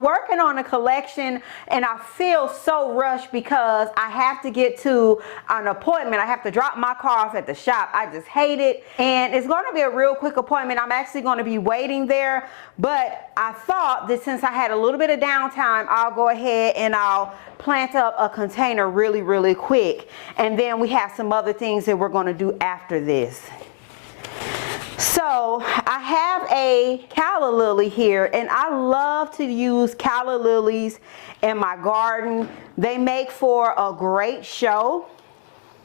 Working on a collection and I feel so rushed because I have to get to an appointment. I have to drop my car off at the shop. I just hate it, and it's going to be a real quick appointment. I'm actually going to be waiting there, but I thought that since I had a little bit of downtime, I'll go ahead and I'll plant up a container really quick, and then we have some other things that we're going to do after this. So I have a Calla Lily here, and I love to use Calla Lilies in my garden. They make for a great show.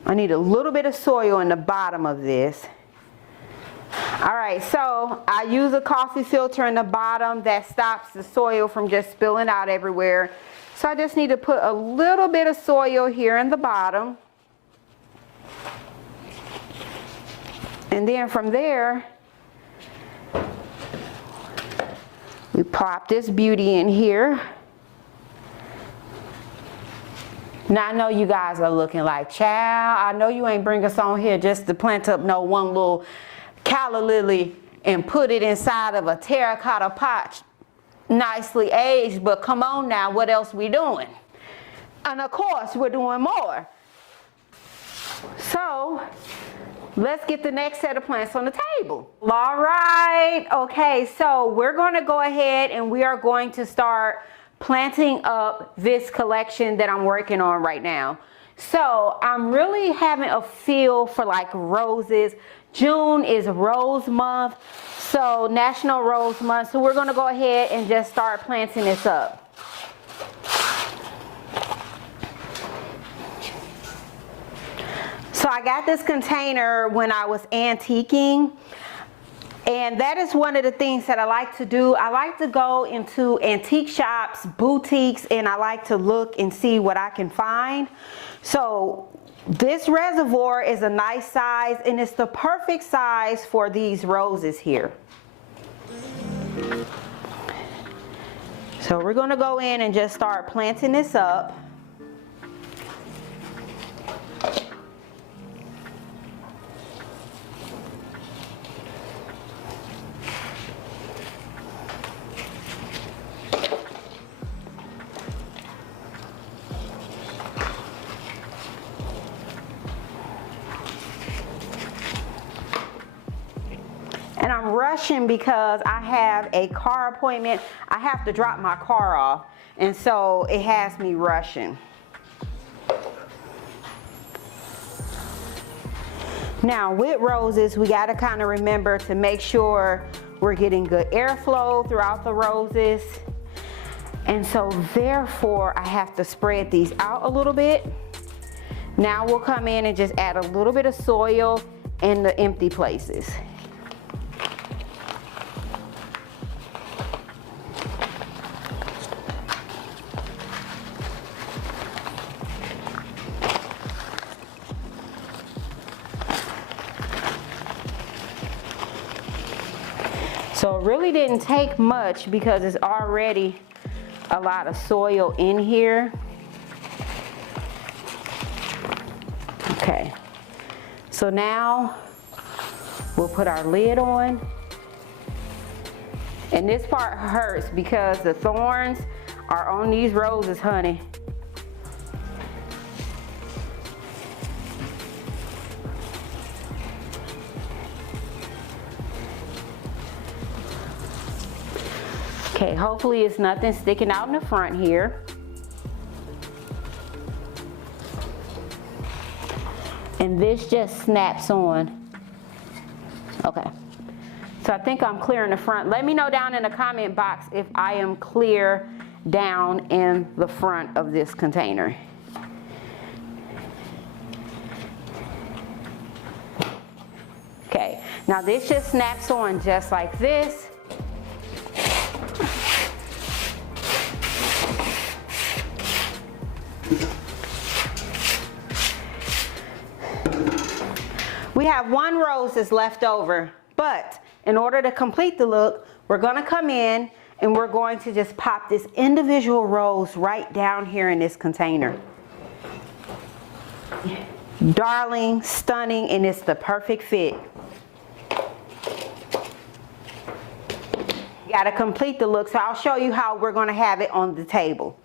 I need a little bit of soil in the bottom of this. All right, so I use a coffee filter in the bottom that stops the soil from just spilling out everywhere. So I just need to put a little bit of soil here in the bottom. And then from there, we pop this beauty in here. Now I know you guys are looking like, child, I know you ain't bring us on here just to plant up no one little Calla Lily and put it inside of a terracotta pot, nicely aged, but come on now, what else we doing? And of course, we're doing more. So, let's get the next set of plants on the table. All right, okay, so we're going to go ahead and we are going to start planting up this collection that I'm working on right now. So I'm really having a feel for like roses. June is Rose Month, so National Rose Month. So we're going to go ahead and just start planting this up. So I got this container when I was antiquing, and that is one of the things that I like to do. I like to go into antique shops, boutiques, and I like to look and see what I can find. So this reservoir is a nice size, and it's the perfect size for these roses here. So we're going to go in and just start planting this up. And I'm rushing because I have a car appointment. I have to drop my car off, and so it has me rushing. Now with roses, we got to kind of remember to make sure we're getting good airflow throughout the roses. And so therefore I have to spread these out a little bit. Now we'll come in and just add a little bit of soil in the empty places. So it really didn't take much because there's already a lot of soil in here. Okay, so now we'll put our lid on. And this part hurts because the thorns are on these roses, honey. Okay, hopefully it's nothing sticking out in the front here. And this just snaps on. Okay, so I think I'm clear in the front. Let me know down in the comment box if I am clear down in the front of this container. Okay, now this just snaps on just like this. We have one rose that's left over, but in order to complete the look, we're going to come in and we're going to just pop this individual rose right down here in this container. Darling, stunning, and it's the perfect fit. Got to complete the look, so I'll show you how we're going to have it on the table.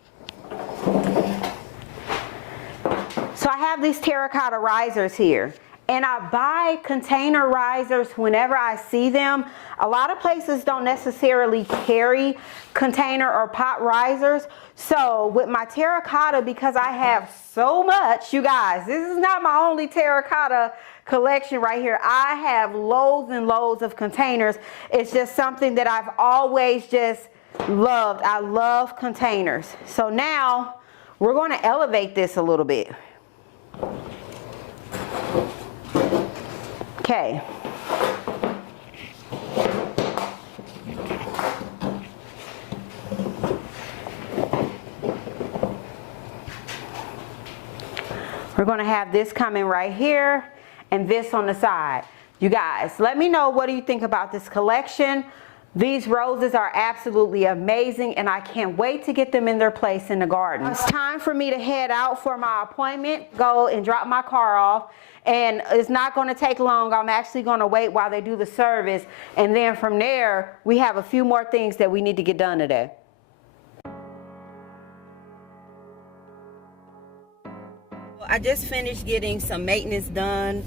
So I have these terracotta risers here, and I buy container risers whenever I see them. A lot of places don't necessarily carry container or pot risers. So with my terracotta, because I have so much, you guys, this is not my only terracotta collection right here. I have loads and loads of containers. It's just something that I've always just loved. I love containers. So now we're going to elevate this a little bit. Okay. We're going to have this coming right here and this on the side. You guys, let me know, what do you think about this collection? These roses are absolutely amazing, and I can't wait to get them in their place in the garden. It's time for me to head out for my appointment, go and drop my car off, and it's not going to take long. I'm actually going to wait while they do the service, and then from there, we have a few more things that we need to get done today. I just finished getting some maintenance done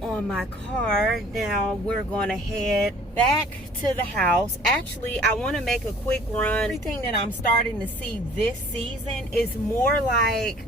on my car. Now we're going to head back to the house. Actually, I want to make a quick run. Everything that I'm starting to see this season is more like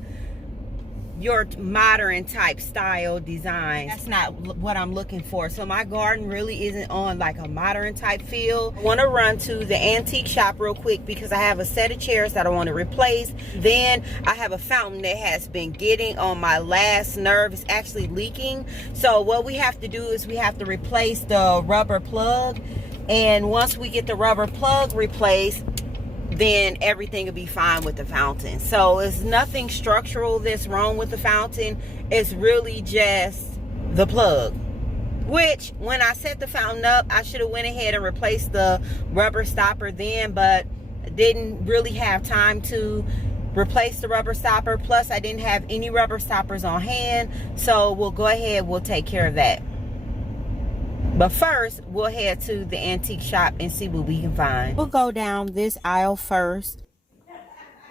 your modern type style design. That's not what I'm looking for. So my garden really isn't on like a modern type feel. I want to run to the antique shop real quick because I have a set of chairs that I want to replace. Then I have a fountain that has been getting on my last nerve. It's actually leaking. So what we have to do is we have to replace the rubber plug. And once we get the rubber plug replaced, then everything will be fine with the fountain. So it's nothing structural that's wrong with the fountain. It's really just the plug. Which, when I set the fountain up, I should have went ahead and replaced the rubber stopper then, but didn't really have time to replace the rubber stopper. Plus, I didn't have any rubber stoppers on hand. So we'll go ahead, we'll take care of that. But first, we'll head to the antique shop and see what we can find. We'll go down this aisle first.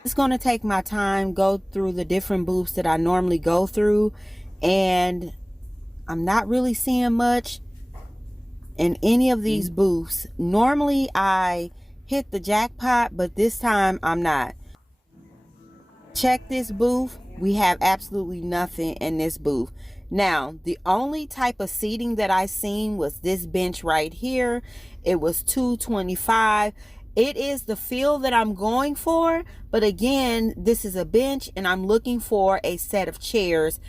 It's going to take my time, go through the different booths that I normally go through. And I'm not really seeing much in any of these booths. Normally, I hit the jackpot, but this time I'm not. Check this booth. We have absolutely nothing in this booth. Now, the only type of seating that I seen was this bench right here. It was $225. It is the feel that I'm going for, but again, this is a bench and I'm looking for a set of chairs,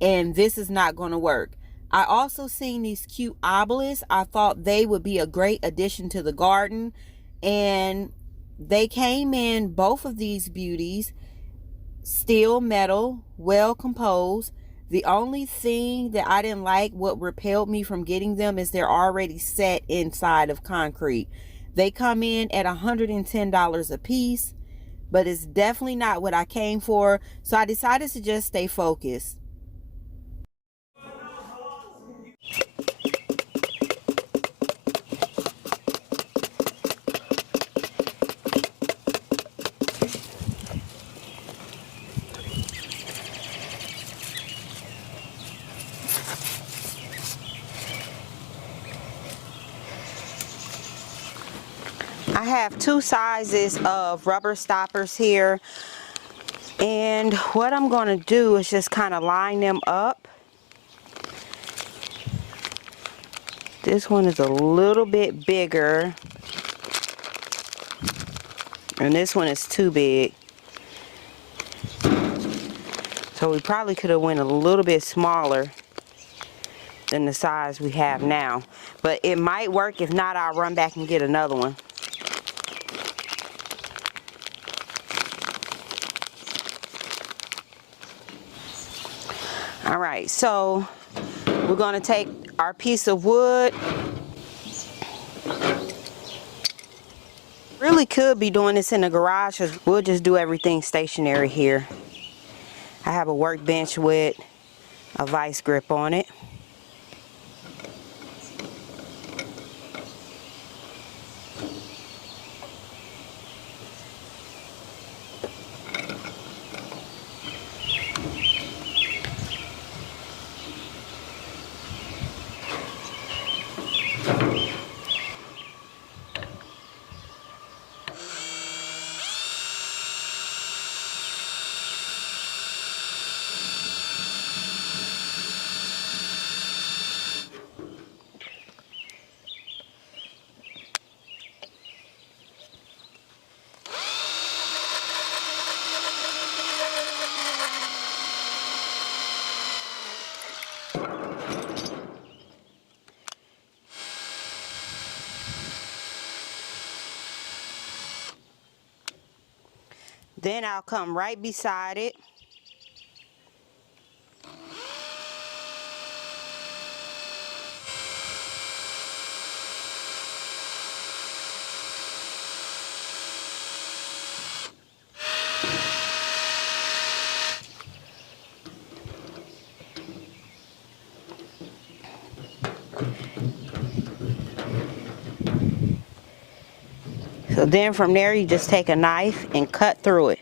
and this is not going to work. I also seen these cute obelisks. I thought they would be a great addition to the garden, and they came in, both of these beauties, steel metal, well composed. The only thing that I didn't like, what repelled me from getting them, is they're already set inside of concrete. They come in at $110 a piece, but it's definitely not what I came for. So I decided to just stay focused. I have two sizes of rubber stoppers here, and what I'm going to do is just kind of line them up. This one is a little bit bigger, and this one is too big. So we probably could have went a little bit smaller than the size we have now, but it might work. If not, I'll run back and get another one. All right, so we're going to take our piece of wood. Really could be doing this in the garage, because we'll just do everything stationary here. I have a workbench with a vice grip on it. Then I'll come right beside it. So then from there, you just take a knife and cut through it.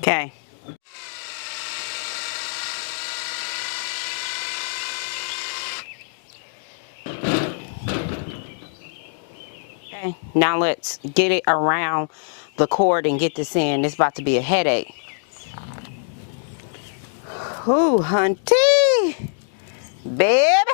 Okay. Okay, now let's get it around the cord and get this in. It's about to be a headache. Ooh, hunty, baby.